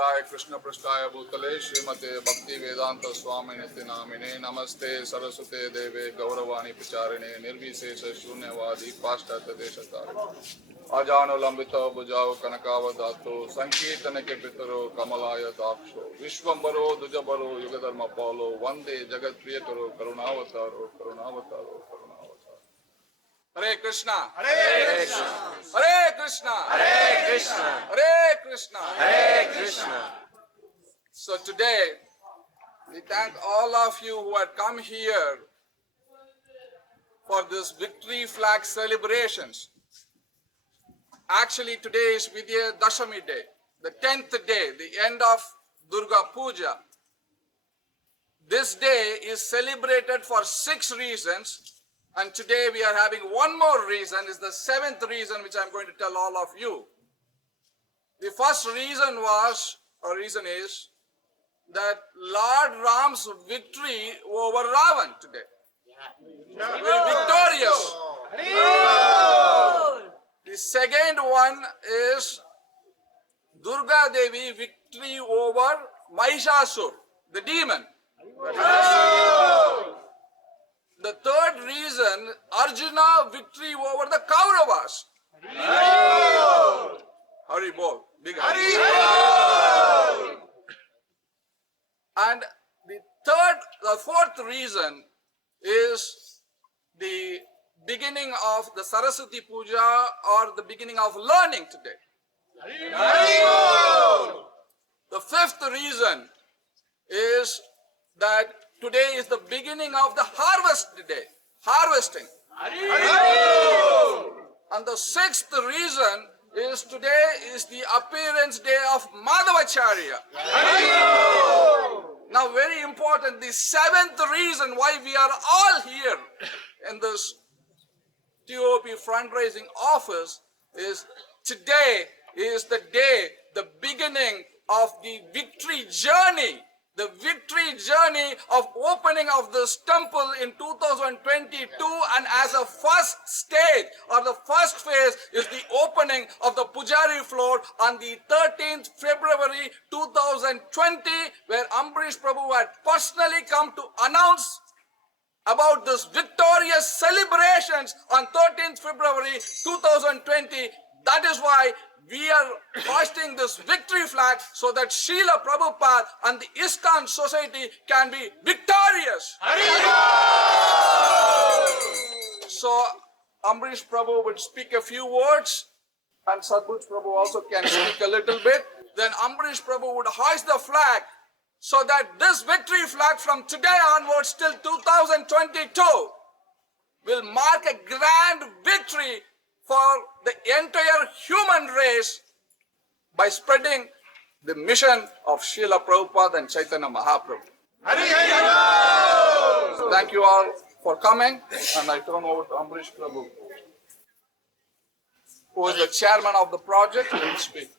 Prabhupadaaya Krishna Prasthaya Bhutale Srimate Bhakti Vedanta Swami Niti Namine Namaste Saraswate Deve Gauravani Pacharine Nirvisesa Shunyavadi Pashtata Deshatare Ajano Lambita Bhujao Kanakava Dato Sankirtanake Pitaro Kamalaya Daksho Vishwambaro Dujabaro Yugadharma Paulo Vande Jagat Priyataro Karunavataro Karunavataro Hare Krishna, Hare Krishna, Hare Krishna, Hare Krishna, Hare Krishna, Hare Krishna. So today, we thank all of you who had come here for this victory flag celebrations. Actually, today is Vidya Dashami day, the 10th day, the end of Durga Puja. This day is celebrated for 6 reasons. And today we are having one more reason, is the 7th reason which I am going to tell all of you. The first reason is that Lord Ram's victory over Ravan today. Very victorious. The second one is Durga Devi victory over Mahishasur, the demon. The third reason, Arjuna victory over the Kauravas. Hari Bol. Big Hari. And the fourth reason is the beginning of the Saraswati Puja or the beginning of learning today. The fifth reason is that today is the beginning of the harvest day, harvesting. And the sixth reason is today is the appearance day of Madhavacharya. Now very important, the seventh reason why we are all here in this ToVP fundraising office is today is the day, the beginning of the victory journey. The victory journey of opening of this temple in 2022, and as a first stage or the first phase is the opening of the Pujari floor on the 13th February 2020, where Ambarish Prabhu had personally come to announce about this victorious celebrations on 13th February 2020. That is why we are hoisting this victory flag so that Srila Prabhupada and the ISKCON society can be victorious. So Ambarisha Prabhu would speak a few words and Sadbhuja Prabhu also can speak a little bit. Then Ambarisha Prabhu would hoist the flag so that this victory flag from today onwards till 2022 will mark a grand victory for the entire human race by spreading the mission of Srila Prabhupada and Chaitanya Mahaprabhu. So thank you all for coming, and I turn over to Ambarisha Prabhu, who is the chairman of the project, and will speak.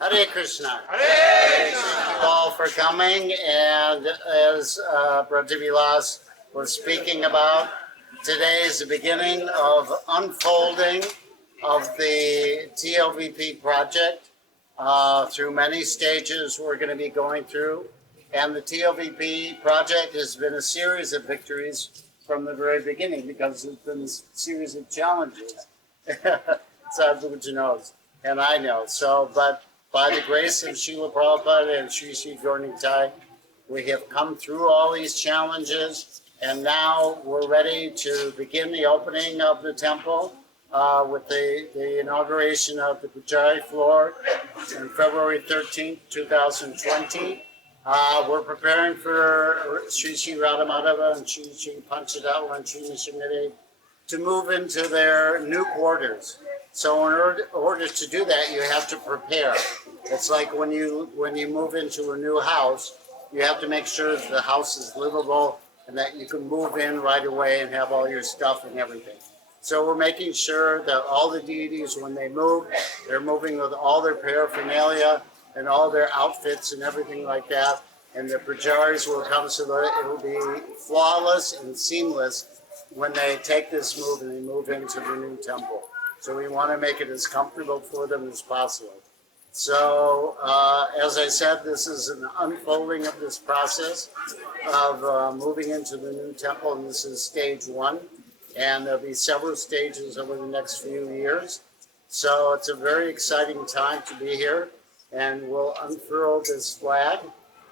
Hare Krishna. Hare Krishna. Thank you all for coming, and as Vraja Vilas was speaking about, today is the beginning of unfolding of the ToVP project through many stages we're going to be going through. And the ToVP project has been a series of victories from the very beginning because it's been a series of challenges. Sadbhuja knows, and I know. So, but by the grace of Srila Prabhupada and Sri Sri Gaura-Nitai, we have come through all these challenges. And now we're ready to begin the opening of the temple with the inauguration of the Pujari floor on February 13th, 2020. We're preparing for Sri Sri Radha Madhava and Sri Sri Panchadava and Sri Nishamiti to move into their new quarters. So in order to do that, you have to prepare. It's like when you move into a new house, you have to make sure that the house is livable and that you can move in right away and have all your stuff and everything. So we're making sure that all the deities, when they move, they're moving with all their paraphernalia and all their outfits and everything like that. And the pujaris will come so that it will be flawless and seamless when they take this move and they move into the new temple. So we want to make it as comfortable for them as possible. So, as I said, this is an unfolding of this process of moving into the new temple, and this is stage one. And there'll be several stages over the next few years. So it's a very exciting time to be here, and we'll unfurl this flag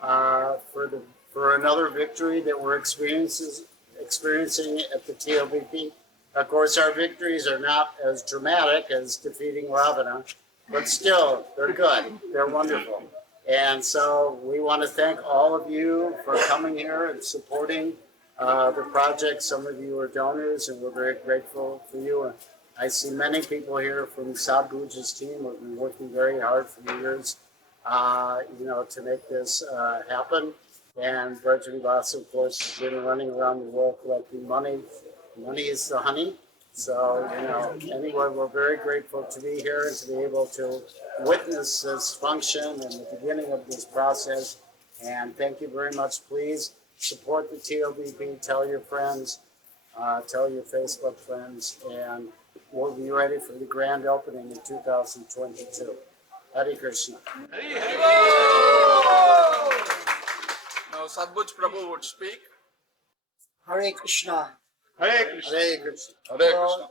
for another victory that we're experiencing at the ToVP. Of course, our victories are not as dramatic as defeating Ravana, but still, they're good. They're wonderful. And so we want to thank all of you for coming here and supporting the project. Some of you are donors, and we're very grateful for you. And I see many people here from Sadbhuja's team who have been working very hard for years, to make this happen. And Vraja Vilas, of course, has been running around the world collecting money. Money is the honey. So, anyway, we're very grateful to be here and to be able to witness this function and the beginning of this process. And thank you very much. Please support the ToVP, tell your friends, tell your Facebook friends, and we'll be ready for the grand opening in 2022. Hare Krishna. Now Sadbhuja Prabhu would speak. Hare Krishna. Hare Krishna. Hare Krishna. Hare Krishna.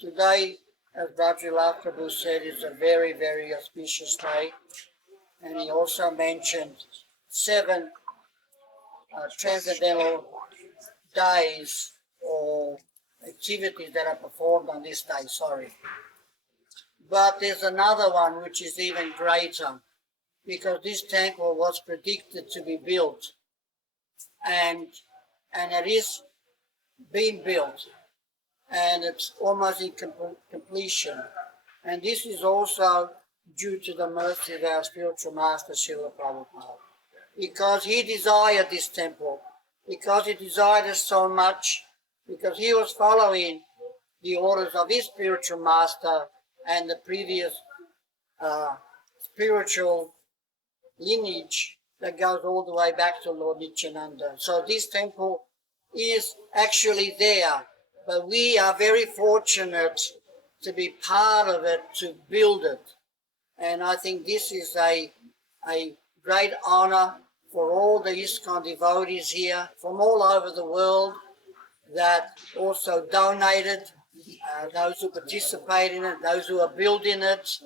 Today, as Vraja Vilas Prabhu said, is a very, very auspicious day. And he also mentioned 7 transcendental days or activities that are performed on this day, But there's another one which is even greater, because this temple was predicted to be built, and it is being built, and it's almost in completion. And this is also due to the mercy of our spiritual master, Srila Prabhupada, because he desired this temple, because he desired it so much, because he was following the orders of his spiritual master and the previous spiritual lineage that goes all the way back to Lord Nityananda. So this temple is actually there, but we are very fortunate to be part of it, to build it. And I think this is a great honor for all the ISKCON devotees here from all over the world that also donated, those who participate in it, those who are building it.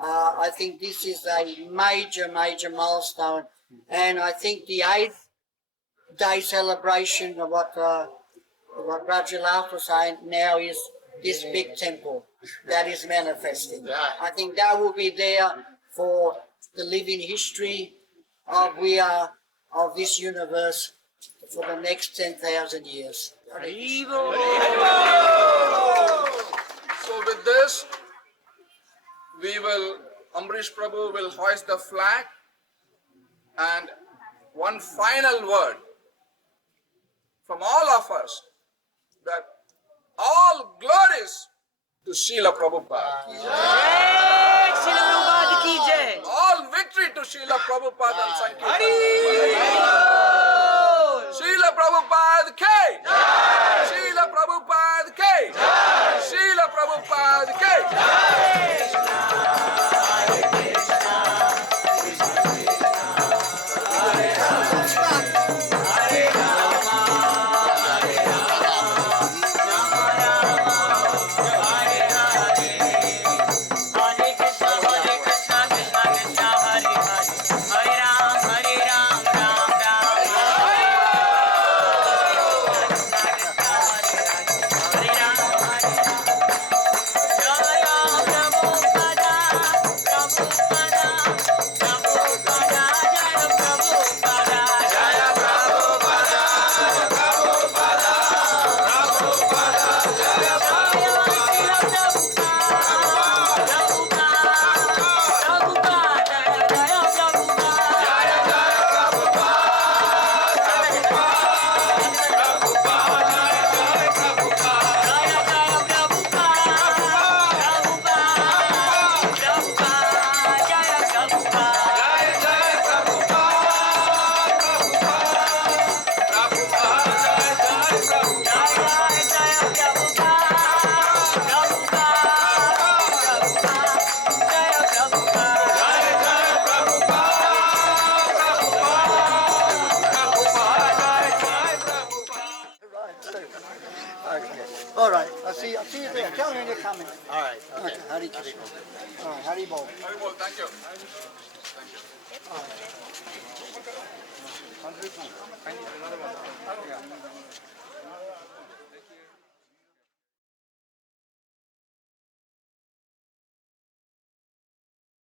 I think this is a major, major milestone. And I think the 8th day celebration of what Vraja Vilas was saying now is this big temple that is manifesting. I think that will be there for the living history of this universe for the next 10,000 years. So with this, Ambarisha Prabhu will hoist the flag, and one final word from all of us, that all glories to Srila Prabhupada. All victory to Srila Prabhupada and Sankirtan. Srila Prabhupada K. Srila Prabhupada K. Srila Prabhupada K. Okay. All right. I'll see you there. Tell me when you're coming. All right. Okay. Okay. Hari Krishna. All right. Hari Bol. Very well, thank you. All right.